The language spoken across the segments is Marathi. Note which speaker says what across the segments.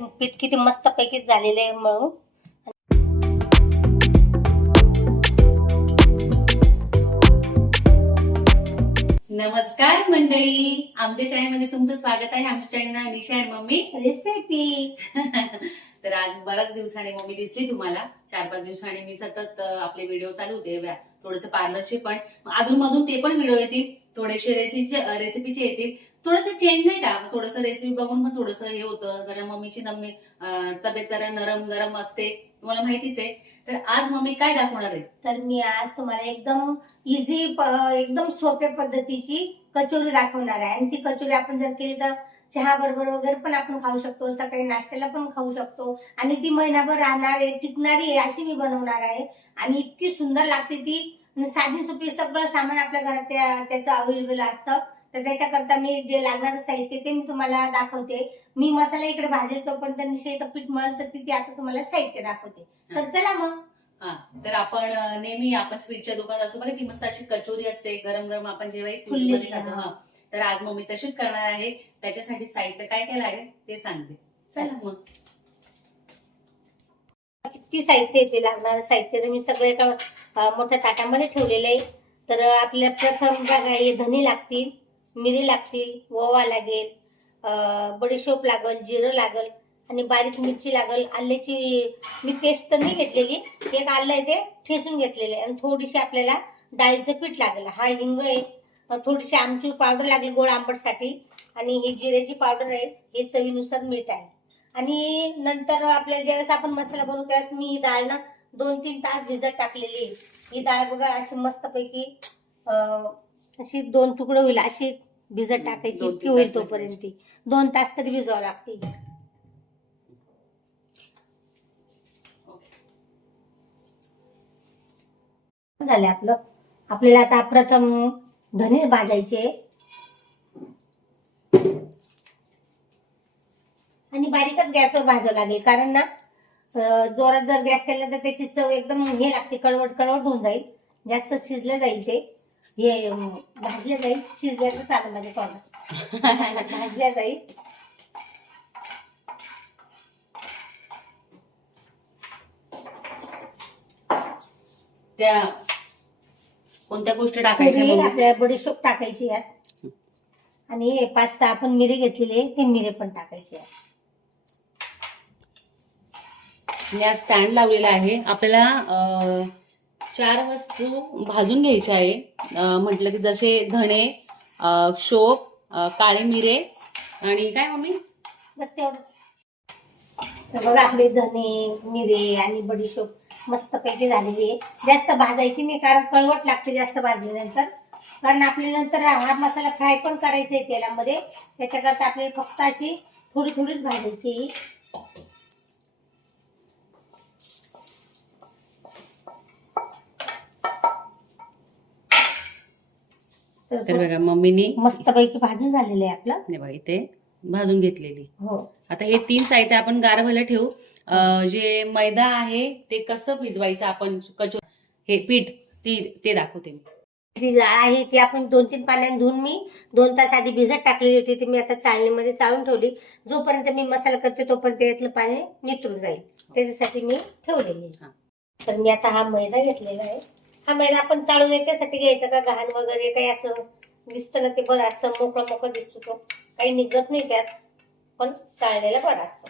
Speaker 1: पीठ किती मस्त पैकी झालेलं आहे मळून.
Speaker 2: नमस्कार मंडळी. आमच्या चॅनलमध्ये तुमचं स्वागत आहे. आमच्या चॅनल निशा आणि मम्मी.
Speaker 1: रेसिपी
Speaker 2: तर आज बऱ्याच दिवसाने मम्मी दिसली तुम्हाला. चार पाच दिवसांनी मी सतत आपले व्हिडिओ चालू होते. थोडेसे पार्लरचे पण. अधून मधून ते पण व्हिडिओ येतील. थोडेसे रेसिपीचे रेसिपीचे येतील. थोडंसं चेंज नाही का? थोडंसं रेसिपी बघून पण थोडंसं हे होतं. जरा मम्मीची नम्मी तब्येत जरा नरम गरम असते. तुम्हाला माहितीच आहे. तर आज मम्मी काय दाखवणार आहे?
Speaker 1: तर मी आज तुम्हाला एकदम इझी एकदम सोप्या पद्धतीची कचोरी दाखवणार आहे. आणि ती कचोरी आपण जर केली तर चहा बरोबर वगैरे पण आपण खाऊ शकतो. सकाळी नाश्त्याला पण खाऊ शकतो. आणि ती महिनाभर राहणार आहे टिकणारी आहे अशी मी बनवणार आहे. आणि इतकी सुंदर लागते ती. साधी सोपी सगळं सामान आपल्या घरात त्याचं अवेलेबल असतं. तर त्याच्याकरता मी जे लागणारं साहित्य ते मी तुम्हाला दाखवते. मी मसाला इकडे भाजेल तोपर्यंत निश्चित पीठ मळत तर ती आता तुम्हाला साहित्य दाखवते. तर चला मग.
Speaker 2: हा तर आपण नेहमी आपण स्वीटच्या दुकानात असतो बघा ती मस्त अशी कचोरी असते गरम गरम आपण जेव्हाही स्वीटमध्ये
Speaker 1: फुललेली,
Speaker 2: खातो
Speaker 1: हा.
Speaker 2: तर आज मम्मी तशीच करणार आहे. त्याच्यासाठी साहित्य काय काय लागेल ते सांगते.
Speaker 1: चला.
Speaker 2: मग.
Speaker 1: किती साहित्य येते लागणार साहित्य तर मी सगळं एका मोठ्या ताटामध्ये ठेवलेलं आहे. तर अं, आपल्याला प्रथम बघा हे धने लागतील. मिरी लागतील ओवा लागेल बडीशोप लागल जिरं लागल आणि बारीक मिरची लागल. आल्याची मी पेस्ट तर नाही घेतलेली एक आलं आहे ते ठेसून घेतलेले आणि थोडीशी आपल्याला डाळीचं पीठ लागेल. हा हिंग आहे. थोडीशी आमचूर पावडर लागेल गोड आंबटसाठी. आणि ही जिऱ्याची पावडर आहे. हे चवीनुसार मीठ आहे. आणि नंतर आपल्याला ज्यावेळेस आपण मसाला बनवू त्यावेळेस मी ही डाळ ना दोन तीन तास भिजत टाकलेली ही डाळ बघा अशी मस्तपैकी अशी दोन तुकडं होईल अशी भिजत टाकायची
Speaker 2: दोन-तीन
Speaker 1: इतकी होईल
Speaker 2: तास
Speaker 1: तोपर्यंत. ती दोन तास तरी भिजावं लागते. झाले आपलं. आपल्याला आता प्रथम धने भाजायचे. आणि बारीकच गॅसवर भाजावं लागेल कारण ना अं, जोरात जर गॅस केला तर त्याची चव एकदम हे लागते कळवट कळवट होऊन जाईल. जास्त शिजलं जाईल ते. हे अं, भाजलं जाईल शिजल्याचं चालू माझ्या तोंडात भाजल्या जाईल.
Speaker 2: त्या कोणत्या गोष्टी टाकायच्या
Speaker 1: मिरी? आपल्याला बडीशोप टाकायची यात. आणि हे पाच सहा आपण मिरे घेतलेले ते मिरे पण टाकायचे आहेत.
Speaker 2: मी आज स्टँड लावलेला आहे. आपल्याला अं, चार वस्तू भाजून घ्यायच्या आहे. म्हटलं की जसे धणे शोप काळे मिरे आणि काय मम्मी?
Speaker 1: बस तेवढंच. तर बघा आपले धने मिरे आणि बडीशोप मस्त पैकी झालेली आहे. जास्त भाजायची नाही कारण कळवट लागते जास्त भाजल्यानंतर. कारण आपल्याला नंतर हा मसाला फ्राय पण करायचा आहे तेलामध्ये. त्याच्याकरता आपल्याला फक्त अशी थोडी थोडीच भाजायची
Speaker 2: तर बघा मम्मीनी
Speaker 1: मस्त पैकी भाजून झालेलं आहे आपलं.
Speaker 2: हे बघा इथे भाजून घेतलेली.
Speaker 1: हो.
Speaker 2: आता हे तीन साहित्य आपण गारव्याला ठेवू. अं, जे मैदा आहे ते कसं भिजवायचं आपण कचो हे पीठ ती ते दाखवते मी.
Speaker 1: ती जाळ आहे ती आपण दोन तीन पाण्याने धुवून मी दोन तास आधी भिजत टाकलेली होती ती मी आता चाळणीमध्ये चाळून ठेवली. जोपर्यंत मी मसाला करते तोपर्यंत यातलं पाणी नितरून जाईल. त्याच्यासाठी मी ठेवलेली आहे.
Speaker 2: हा.
Speaker 1: तर मी आता हा मैदा घेतलेला आहे. हा मैदा आपण चाळून याच्यासाठी घ्यायचा का? घाण वगैरे काही असं दिसतं ना ते बरं असतं. मोकळं मोकळं दिसतो तो. काही निघत नाही त्यात. पण चाळलेला बरं असतो.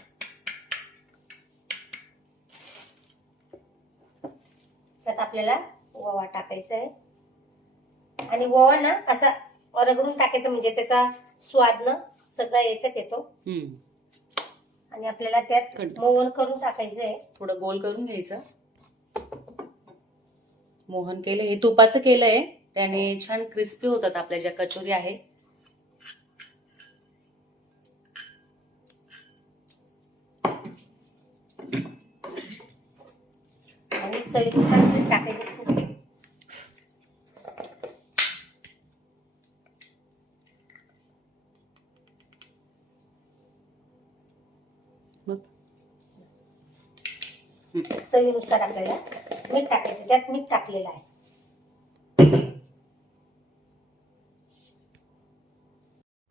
Speaker 1: त्यात आपल्याला ओवा टाकायचा आहे. आणि ओवा ना असा रगडून टाकायचा म्हणजे त्याचा स्वाद ना सगळा याच्यात येतो. आणि आपल्याला त्यात. मोहन करून टाकायचं आहे.
Speaker 2: थोडं गोल करून घ्यायचं. मोहन केलं हे तुपाचं केलंय. त्याने छान क्रिस्पी होतात आपल्या ज्या कचोरी आहे
Speaker 1: आणि चवीनुसार टाकायचं खूप.
Speaker 2: मग.
Speaker 1: चवीनुसार आपल्याला मीठ टाकायचं त्यात मीठ टाकलेलं आहे.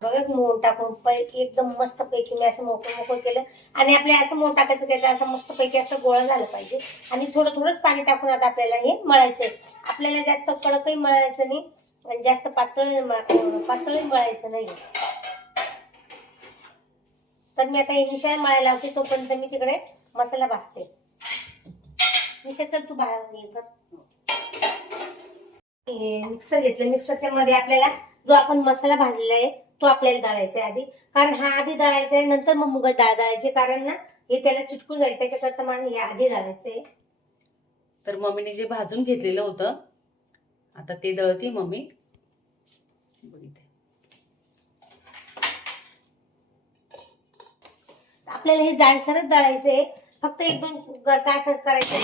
Speaker 1: बघा मोहन टाकून पै एकदम मस्त पैकी मी असं मोकळं मोकळं केलं. आणि आपल्या असं मऊ टाकायचं त्याचं असं मस्त पैकी असं गोळा झालं पाहिजे. आणि थोडं थोडंच पाणी टाकून आता आपल्याला हे मळायचं आहे आपल्याला जास्त कडकही मळायचं नाही आणि जास्त पातळ पातळही मळायचं नाही. तर मी आता हे निशाळ मळायला लावते तोपर्यंत मी तिकडे मसाला भाजते. चल तू बाहेर मिक्सर घेतलं. मिक्सरच्या मध्ये आपल्याला जो आपण मसाला भाजलेला आहे तो आपल्याला दळायचा आहे आधी. कारण हा आधी दळायचा आहे नंतर मग मुग डाळ दळायचे. कारण ना हे त्याला चिटकून जाईल. त्याच्याकरता मला हे आधी दळायचं आहे.
Speaker 2: तर मम्मीने जे भाजून घेतलेलं होतं आता ते दळते मम्मी.
Speaker 1: आपल्याला हे जाडसरच दळायचं आहे. फक्त एक दोन गरका असं करायचं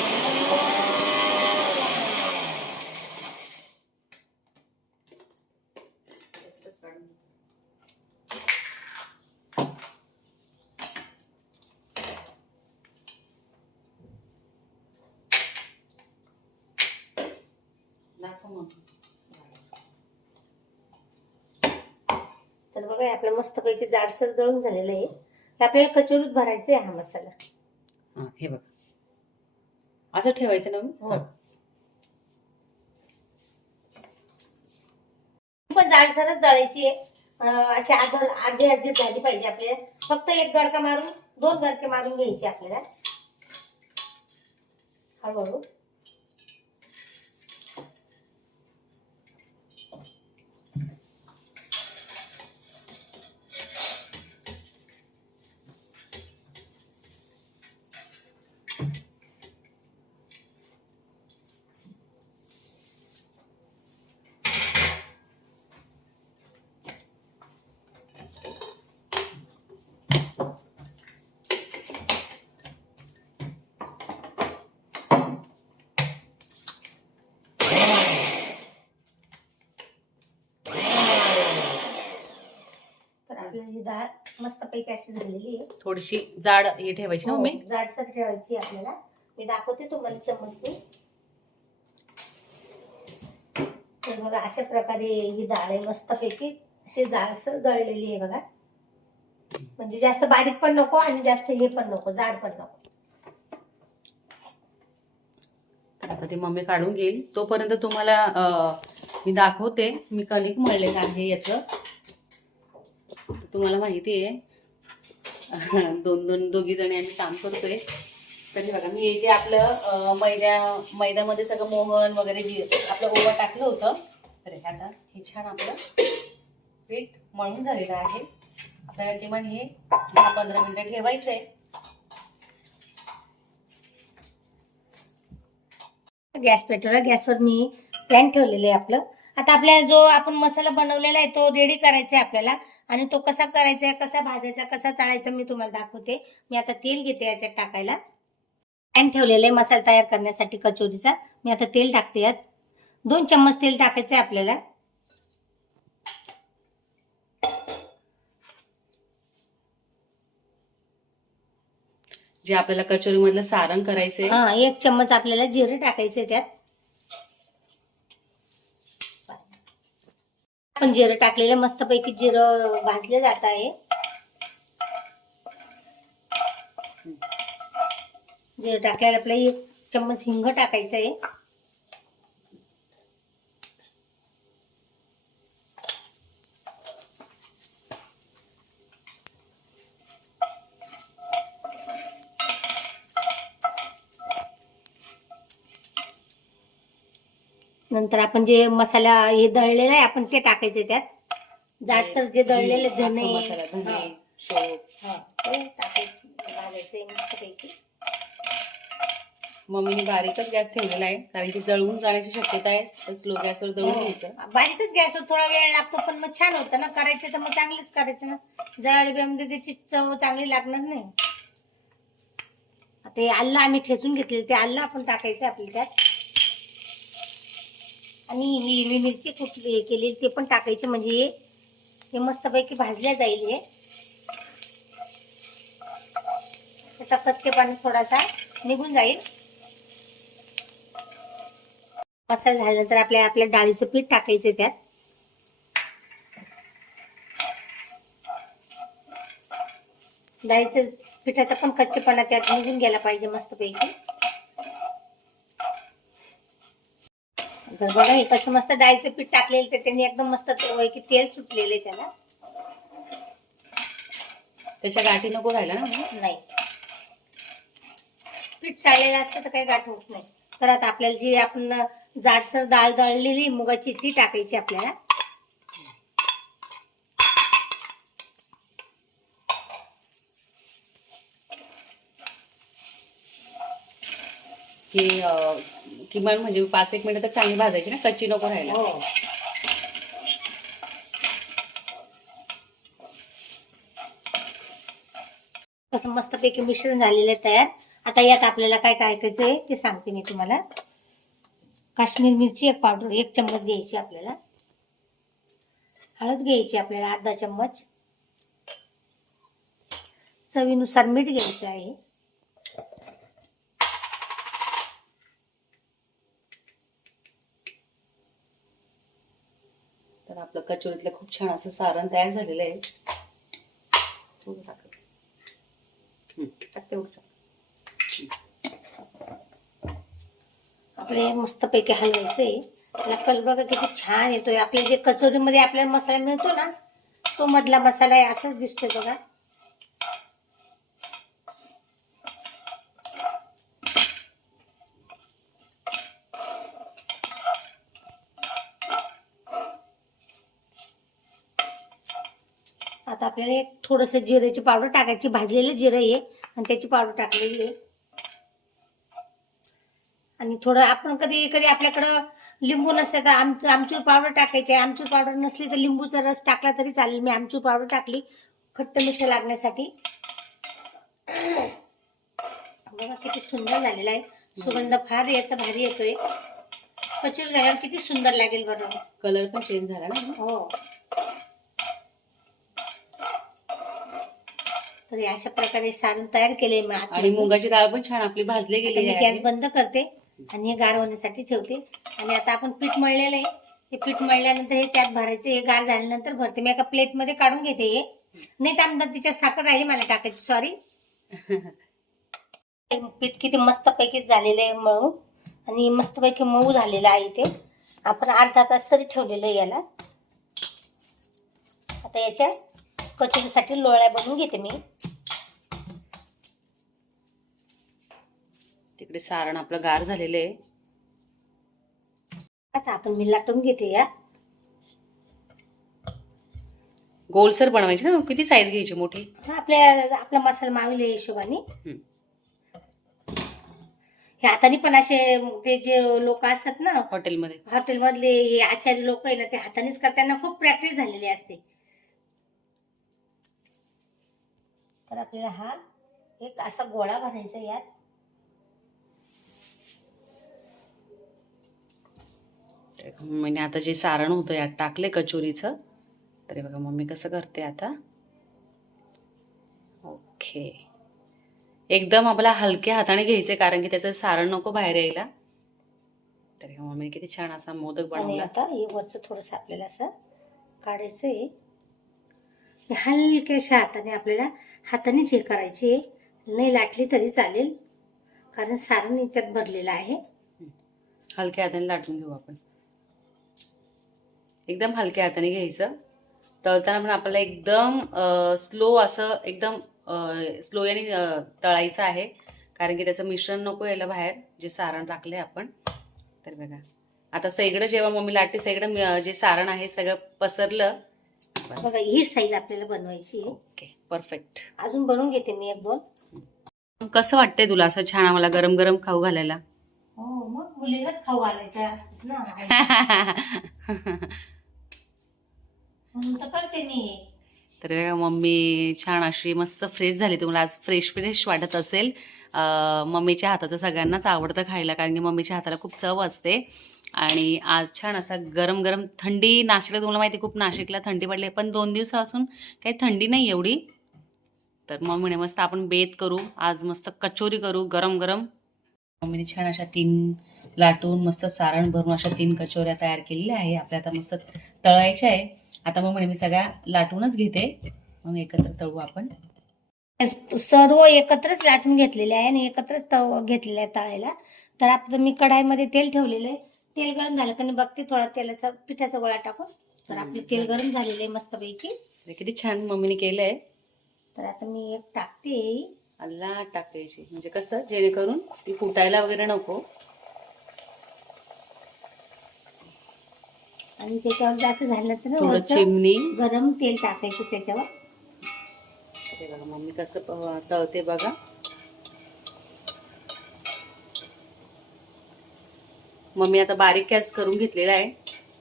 Speaker 1: तर बघा आपलं मस्तपैकी जाडसर दळून झालेलं आहे. आपल्याला कचोरीत भरायचं आहे हा मसाला.
Speaker 2: हा हे बघ. असं ठेवायचं ना
Speaker 1: हो. पण जाडसरच दळायची आहे. अं, अशी आध अर्धी अर्धी झाली पाहिजे आपल्याला. फक्त एक गरका मारून दोन गरके मारून घ्यायचे आपल्याला. हळूहळू तर आपली ही डाळ मस्तपैकी अशी झालेली आहे.
Speaker 2: थोडीशी जाड हे ठेवायची ना मम्मी?
Speaker 1: हो, जाडसर ठेवायची आपल्याला. मी दाखवते तुम्हाला चम्मचने. तर बघा अशा प्रकारे ही डाळ आहे मस्तपैकी अशी जाडसर दळलेली आहे बघा. म्हणजे जास्त बारीक पण नको आणि जास्त हे पण नको जाड पण नको.
Speaker 2: तर आता ते मम्मी काढून घेईल. तोपर्यंत तुम्हाला अं, मी दाखवते. मी कणिक मळलेलं आहे याचं. तुम्हाला माहिती आहे. दोन दोन दोघी जणी आम्ही काम करतोय. तरी बघा मी हे जे आपलं मैद्या मैद्यामध्ये सगळं मोहन वगैरे आपलं ओवा टाकलं होतं तर आता हे छान आपलं पीठ मळून झालेलं आहे. आपल्याला किमान हे दहा पंधरा मिनिटं ठेवायचं आहे
Speaker 1: गॅस पेटवला. गॅसवर मी पॅन ठेवलेलं आहे आपलं. आता आपल्याला जो आपण मसाला बनवलेला आहे तो रेडी करायचा आहे आपल्याला. आणि तो कसा करायचा आहे कसा भाजायचा कसा तळायचा मी तुम्हाला दाखवते. मी आता तेल घेते याच्यात टाकायला. पॅन ठेवलेलं आहे मसाला तयार करण्यासाठी कचोरीचा. मी आता तेल टाकते यात. दोन चम्मच तेल टाकायचं आहे आपल्याला.
Speaker 2: जे आपल्याला कचोरीमधलं सारण करायचंय.
Speaker 1: हा एक चम्मच आपल्याला जिरं टाकायचं आहे त्यात. आपण जिरं टाकलेलं मस्तपैकी जिरं भाजलं जात आहे. जिरं टाकल्याला आपलं एक चम्मच हिंग टाकायचं आहे. नंतर आपण जे मसाला हे दळलेला आहे आपण ते टाकायचे त्यात. जाडसर जे दळलेले धने
Speaker 2: मसाला
Speaker 1: हा,
Speaker 2: धने शोप
Speaker 1: हा, ते टाकायचे भाजायचे मस्तपैकी.
Speaker 2: मम्मीने बारीकच गॅस ठेवलेला आहे कारण की जळून जाण्याची शक्यता आहे तर स्लो गॅसवर दळून घ्यायचं.
Speaker 1: बारीकच गॅसवर थोडा वेळ लागतो पण मग छान होतं ना करायचं तर मग चांगलंच करायचं ना. जळाली बिळामध्ये त्याची चव चांगली लागणार नाही. आता हे आल्लं आम्ही ठेचून घेतलेलं ते आल्लं आपण टाकायचं आपल्या त्यात. आणि हिरवी मिरची कुठली हे केलेली ते पण टाकायचे म्हणजे हे- मस्तपैकी भाजल्या जाईल हे. त्याचा कच्चेपणा थोडासा निघून जाईल. मसाला झाल्यानंतर आपल्या आपल्या डाळीचं पीठ टाकायचं त्यात. डाळीचं पिठाचा पण कच्चेपणा त्यात निघून गेला पाहिजे मस्तपैकी. तर बघा हे कसं मस्त डाळीचं पीठ टाकलेलं तर त्यांनी एकदम मस्त ते- की तेल सुटलेलं त्याला.
Speaker 2: त्याच्या गाठी नको राहिला ना?
Speaker 1: नाही. पीठ चाळलेलं असतं तर काही गाठ होत नाही. तर आता आपल्याला जी आपण जाडसर डाळ दळलेली मुगाची ती टाकायची आपल्याला.
Speaker 2: की किमान म्हणजे पाच एक मिनिटं तर चांगली भाजायची ना कच्ची नको राहायला.
Speaker 1: हो. कसं मस्तपैकी मिश्रण झालेलं आहे तयार. आता यात आपल्याला काय टाकायचं आहे ते सांगते मी तुम्हाला. काश्मीर मिरची एक पावडर एक चम्मच घ्यायची आपल्याला. हळद घ्यायची आपल्याला अर्धा चम्मच. चवीनुसार मीठ घ्यायचं आहे.
Speaker 2: तर आपलं कचोरीतलं खूप छान असं सारण तयार झालेलं आहे. थोडं
Speaker 1: आपले मस्तपैकी हलवायचं आहे. त्याला कल बघा किती छान येतोय. आपल्या जे कचोरीमध्ये आपल्याला मसाला मिळतो ना तो मधला मसाला आहे असाच दिसतोय बघा आता आपल्याला एक थोडस जिऱ्याची पावडर टाकायची भाजलेलं जिरं आहे आणि त्याची पावडर टाकलेली आहे. आणि थोडं आपण कधी कधी आपल्याकडं लिंबू नसते तर आमच आमचूर पावडर टाकायची आहे. आमचूर पावडर नसली तर लिंबूचा रस टाकला तरी चालेल. मी आमचूर पावडर टाकली खट्ट मिठ्ठ लागण्यासाठी. बघा किती सुंदर झालेला आहे. सुगंध फार याचा भारी येतोय. कचूर झाल्यावर किती सुंदर लागेल बरं.
Speaker 2: कलर पण चेंज झाला ना.
Speaker 1: हो. तर अशा प्रकारे सारण तयार केले
Speaker 2: आणि. मुगाची डाळ पण छान आपली भाजली आहे.
Speaker 1: गॅस बंद करते आणि हे गार होण्यासाठी ठेवते. आणि आता आपण पीठ मळलेलं आहे. हे पीठ मळल्यानंतर हे त्यात भरायचे हे गार झाल्यानंतर भरते. मी एका प्लेटमध्ये काढून घेते हे. नाही तर आमदार तिच्यात साखर राहिली मला टाकायची. सॉरी पीठ किती मस्त पैकी झालेलं आहे मऊ. आणि मस्तपैकी मऊ झालेलं आहे ते. आपण अर्धा तास तरी ठेवलेलं याला. आता याच्या कचोरीसाठी लोळ्या बनवून घेते मी.
Speaker 2: तिकडे सारण आपलं गार झालेलं आहे.
Speaker 1: आता आपण मी लाटून घेते या
Speaker 2: गोलसर बनवायची ना किती साईज घ्यायची मोठी?
Speaker 1: आपल्या आपला मसाला मावेल या हिशोबाने.
Speaker 2: हं.
Speaker 1: हे हाताने पण असे ते जे लोक असतात ना
Speaker 2: हॉटेलमध्ये.
Speaker 1: हॉटेलमधले हे आचारी लोक आहे ना ते हातानेच करताना खूप प्रॅक्टिस झालेली असते. तर आपल्याला हा एक असा गोळा भरायचा यात.
Speaker 2: म्हणजे आता जे सारण होतं यात टाकले कचोरीचं. तरी बघा मम्मी कसं करते आता? ओके. एकदम आपल्याला हलक्या हाताने घ्यायचे कारण की त्याचं सारण नको बाहेर यायला. तरी मम्मी किती छान असा मोदक बनवला.
Speaker 1: आता हे वरचं थोडंसं आपल्याला असं काढायचं आहे हलक्याशा हाताने आपल्याला हाताने हे करायची आहे नाही लाटली तरी चालेल. कारण सारण त्यात भरलेलं आहे.
Speaker 2: हलक्या हाताने लाटून घेऊ आपण. एकदम हलक्या हाताने घ्यायचं. तळताना पण आपल्याला एकदम स्लो असं एकदम स्लो याने तळायचं आहे. कारण की त्याचं मिश्रण नको यायला बाहेर. जे सारण टाकले आपण. तर बघा. आता सगळं जेव्हा मम्मी लाटते सगळं जे सारण आहे सगळं पसरलं.
Speaker 1: बघा ही साईज आपल्याला बनवायची
Speaker 2: ओके परफेक्ट
Speaker 1: अजून बनवून घेते मी एक दोन.
Speaker 2: कसं वाटतंय तुला असं छान आम्हाला गरम गरम खाऊ घालायला?
Speaker 1: हो मग मुलीलाच खाऊ घालायचं असतात ना. करते मी.
Speaker 2: तर मम्मी छान अशी मस्त फ्रेश झाली. तुम्हाला आज फ्रेश फ्रेश वाटत असेल. मम्मीच्या हाताचं सगळ्यांनाच आवडतं खायला कारण की मम्मीच्या हाताला खूप चव असते. आणि आज छान असा गरम गरम थंडी नाशिकला तुम्हाला माहिती आहे, खूप नाशिकला थंडी पडली पण दोन दिवसापासून काही थंडी नाही एवढी. तर मग म्हणे मस्त आपण बेत करू आज मस्त कचोरी करू गरम गरम. मम्मीने छान अशा तीन लाटून मस्त सारण भरून अशा तीन कचोऱ्या तयार केलेल्या आहे. आपल्या आता मस्त तळायच्या आहे. आता मग म्हणे मी सगळ्या लाटूनच घेते. मग एकत्र तळू आपण.
Speaker 1: सर्व एकत्रच लाटून घेतलेले आहे आणि एकत्रच तळ घेतलेले आहे तळायला. तर आता मी कढाईमध्ये तेल ठेवलेलं आहे. तेल गरम झालं का नाही बघते थोडा तेलाचा पिठाचा गोळा टाकून. तर आपले तेल गरम झालेले आहे मस्तपैकी.
Speaker 2: हे किती छान मम्मीने केलंय.
Speaker 1: तर आता मी एक टाकते.
Speaker 2: अल्ला टाकायची. म्हणजे कसं जेणेकरून ती फुटायला वगैरे नको.
Speaker 1: आणि त्याच्यावर जास्त झालं तर
Speaker 2: थोडं
Speaker 1: वरचं
Speaker 2: चिमणी.
Speaker 1: गरम तेल टाकायचं त्याच्यावर.
Speaker 2: बघा मम्मी कसं प- तळते बघा. मम्मी आता बारीक गॅस करून घेतलेला आहे.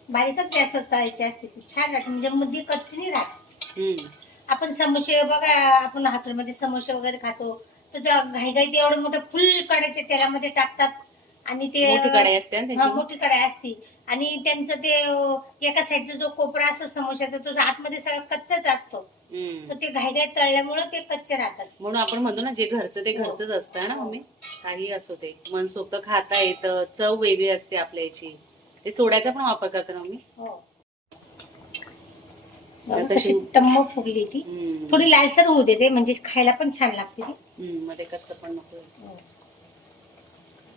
Speaker 1: बारीकच गॅसवर तळायची असते ती छान राहते म्हणजे मध्ये कच्ची नाही राहत.
Speaker 2: हम्म.
Speaker 1: आपण समोसे बघा आपण हॉटेलमध्ये समोसे वगैरे खातो. तर त्या घाईघाईत एवढं मोठं फुल कडायचे तेलामध्ये टाकतात. आणि ते
Speaker 2: मोठी कढाई असते ना
Speaker 1: हा,
Speaker 2: त्याची?
Speaker 1: मोठी कढाई असती. आणि त्यांचं ते अं, एका साईडचा जो कोपरा असतो समोशाचा तो आतमध्ये सगळं कच्चाच असतो. तर ते घाईघाईत तळल्यामुळे ते कच्चे राहतात.
Speaker 2: म्हणून आपण म्हणतो ना जे घरचं ते घरचंच असतं ना मम्मी? काही असो ते. मनसोक्त खाता येतं चव वेगळी असते आपल्या याची. ते सोड्याचा पण वापर करता ना मम्मी?
Speaker 1: हो. कशी टम्म फुगली ती.
Speaker 2: हम्म.
Speaker 1: थोडी लालसर होऊ देते म्हणजे खायला पण छान लागते ती.
Speaker 2: हम्म, मध्ये कच्चं पण नको.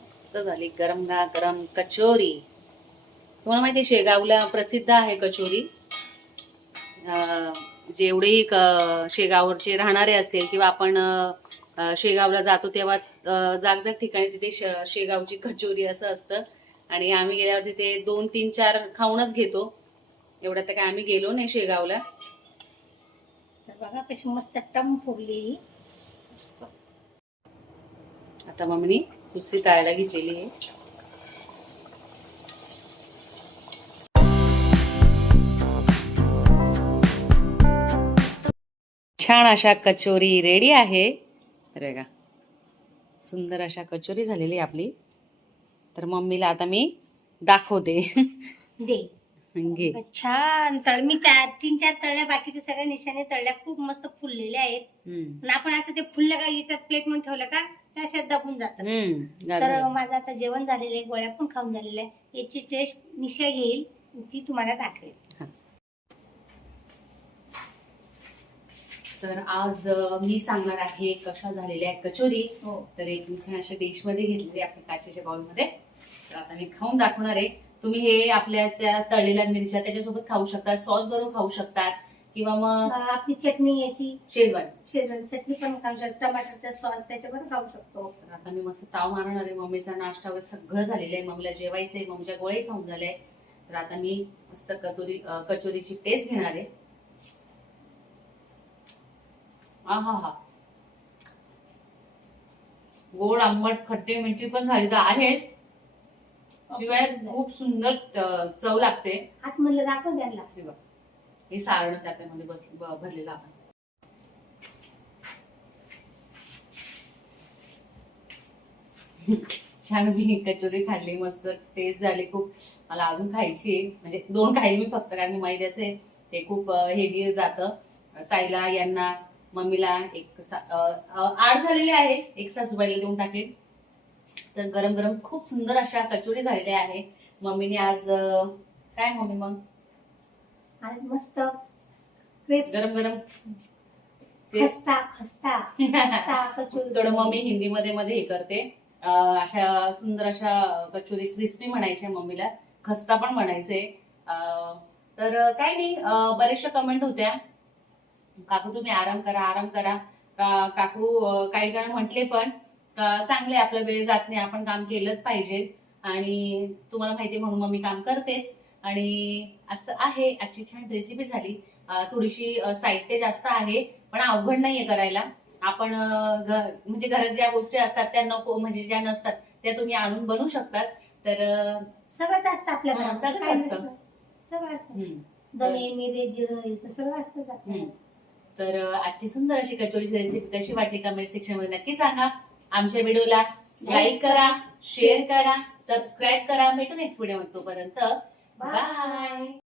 Speaker 2: मस्त झाली. गरम गा गरम कचोरी. तुम्हाला माहिती आहे शेगावला प्रसिद्ध आहे कचोरी. अं, जेवढेही क- शेगाववरचे राहणारे असतील किंवा आपण शेगावला जातो तेव्हा जागजाग ठिकाणी तिथे श- शेगावची कचोरी असं असतं. आणि आम्ही गेल्यावर तिथे दोन तीन चार खाऊनच घेतो. एवढ्यात तर काय आम्ही गेलो नाही शेगावला.
Speaker 1: तर बघा कशी मस्त टम फुगली ही.
Speaker 2: मस्त. आता मम्मीनी दुसरी तळायला घेतलेली आहे. छान अशा कचोरी रेडी आहे. तर बघा सुंदर अशा कचोरी झालेली आपली. तर मम्मीला आता मी दाखवते.
Speaker 1: दे.
Speaker 2: घे.
Speaker 1: छान तळ मी चार तीन चार तळल्या बाकीच्या सगळ्या निशाने तळल्या खूप मस्त फुललेल्या आहेत. पण आपण असं ते फुललं का याच्यात प्लेट म्हणून ठेवलं का त्या अशा दबून जातात. तर. माझं आता जेवण झालेलं आहे गोळ्या पण खाऊन झालेल्या आहे याची टेस्ट निशा घेईल ती तुम्हाला दाखवेल.
Speaker 2: तर आज मी सांगणार आहे कशा झालेल्या आहेत कचोरी.
Speaker 1: हो.
Speaker 2: तर एक मी छान अशा डिशमध्ये घेतलेली आपल्या काचेच्या बाउलमध्ये. तर आता मी खाऊन दाखवणार आहे. तुम्ही हे आपल्या त्या तळलेल्या मिरच्या त्याच्यासोबत खाऊ शकता सॉस बरोबर खाऊ शकतात किंवा मग
Speaker 1: आपली चटणी याची.
Speaker 2: शेजवान.
Speaker 1: शेजन चटणी पण खाऊ शकतो टमाटरचा सॉस त्याच्यावर खाऊ शकतो.
Speaker 2: तर आता मी मस्त ताव मारणार आहे. मम्मीचा नाश्ता वगैरे सगळं झालेलं आहे. मम्मीला जेवायचंय मम्मीच्या गोळे खाऊन झाले तर आता मी मस्त कचोरी कचोरीची टेस्ट घेणार आहे. हा हा. गोड आंबट खट्टे मिठी पण झाली तर आहेत. शिवाय खूप सुंदर चव लागते.
Speaker 1: हात म्हणलं दाखव द्यायला
Speaker 2: हे बघ. हे सारण त्याच्यामध्ये बस भरलेलं आपण छान मी कचोरी खाल्ली मस्त टेस्ट झाली खूप. मला अजून खायची म्हणजे दोन खाईल मी फक्त कारण की मैद्याचे ते खूप हेवी जातं. साईला यांना मम्मीला एक आठ झालेले आहे. एक सासूबाईला देऊन टाकेल तर गरम गरम खूप सुंदर अशा कचोरी झालेल्या आहे मम्मीने आज काय मम्मी मग?
Speaker 1: आज मस्त
Speaker 2: गरम गरम
Speaker 1: खस्ता खस्ता
Speaker 2: थोडं मम्मी हिंदीमध्ये मध्ये हे करते. अशा सुंदर अशा कचोरी क्रिस्पी म्हणायच्या मम्मीला. खस्ता पण म्हणायचे. अं, तर काय नाही. अं, बऱ्याचशा कमेंट होत्या. काकू तुम्ही आराम करा आराम करा. का- काकू काही जण म्हटले पण चांगले आपला वेळ जात नाही आपण काम केलंच पाहिजे. आणि तुम्हाला माहिती म्हणून मग मी काम करतेच. आणि असं आहे आजची छान रेसिपी झाली. थोडीशी साहित्य जास्त आहे पण अवघड नाहीये करायला. आपण म्हणजे घरात ज्या गोष्टी असतात त्या नको म्हणजे ज्या नसतात त्या तुम्ही आणून बनवू शकतात. तर
Speaker 1: सगळंच असतं आपल्या घरात काय
Speaker 2: असतं.
Speaker 1: सगळं असतं. धने मिरे जिरं सगळं असतंच. आपल्याला.
Speaker 2: तर आजची सुंदर अशी कचोरीची रेसिपी कशी वाटली कमेंट सेक्शनमध्ये नक्की सांगा. आमच्या व्हिडिओला लाईक करा शेअर करा सबस्क्राईब करा. भेटू नेक्स्ट व्हिडिओ तोपर्यंत. बाय